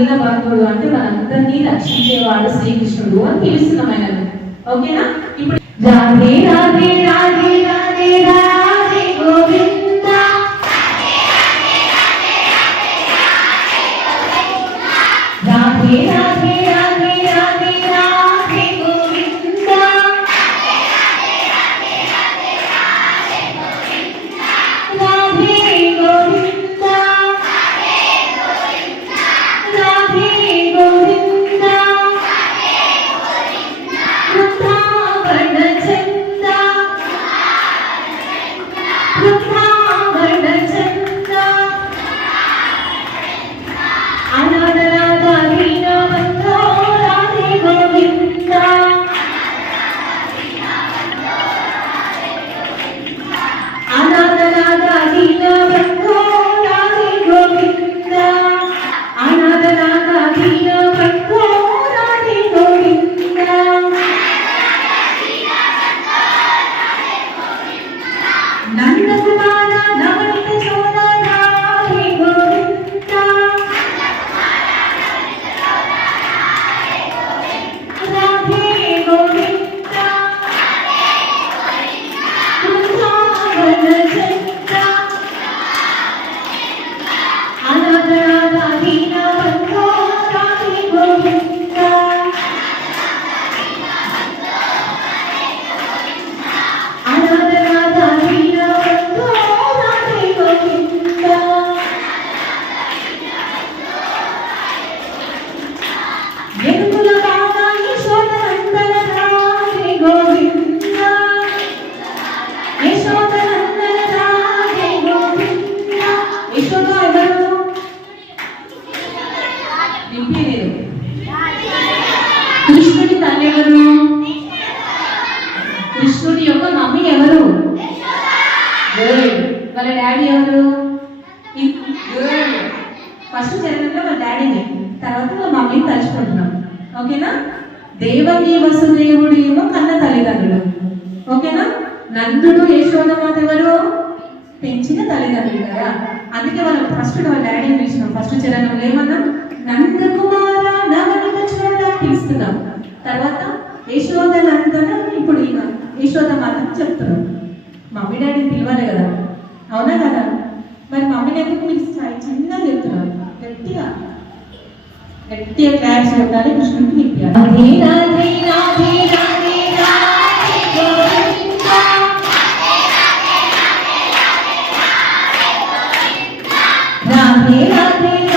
దీన బంధువుడు అంటే మనందరినీ రక్షించేవాడు శ్రీకృష్ణుడు అని పిలుస్తున్నాం ఆయనను ఓకేనా ఇప్పుడు రాధే రాధే రాధే రాధే రాధే గోవింద రాధే రాధే కృష్ణుడి తల్లి ఎవరు? కృష్ణుడి యొక్క మమ్మీ ఎవరు? వాళ్ళ డాడీ ఎవరు? ఫస్ట్ చరణంలో వాళ్ళ డాడీని తర్వాత వాళ్ళ మమ్మీని తలుచుకుంటున్నాం. ఓకేనా? దేవకి వసుదేవుడు ఏమో కన్న తల్లిదండ్రులు. ఓకేనా? నందుడు యశోదమాత ఎవరు? పెంచిన తల్లిదండ్రులు కదా. అందుకే మనం ఫస్ట్ వాళ్ళ డాడీని పిలిచినాం. ఫస్ట్ చరణంలో ఏమన్నా? నందు చూస్తున్నాం తర్వాత యశోద అంతా ఇప్పుడు ఈయన యశోద మాత్రం చెప్తున్నాం మమ్మీ డాడీని పిలవాలి కదా అవునా కదా మరి మమ్మీ డాడీకి మీరు స్థాయి చిన్నగా చెప్తున్నాను గట్టిగా గట్టిగా క్లాస్ చెప్పాలి కృష్ణుడికి Yeah. రాధే రాధే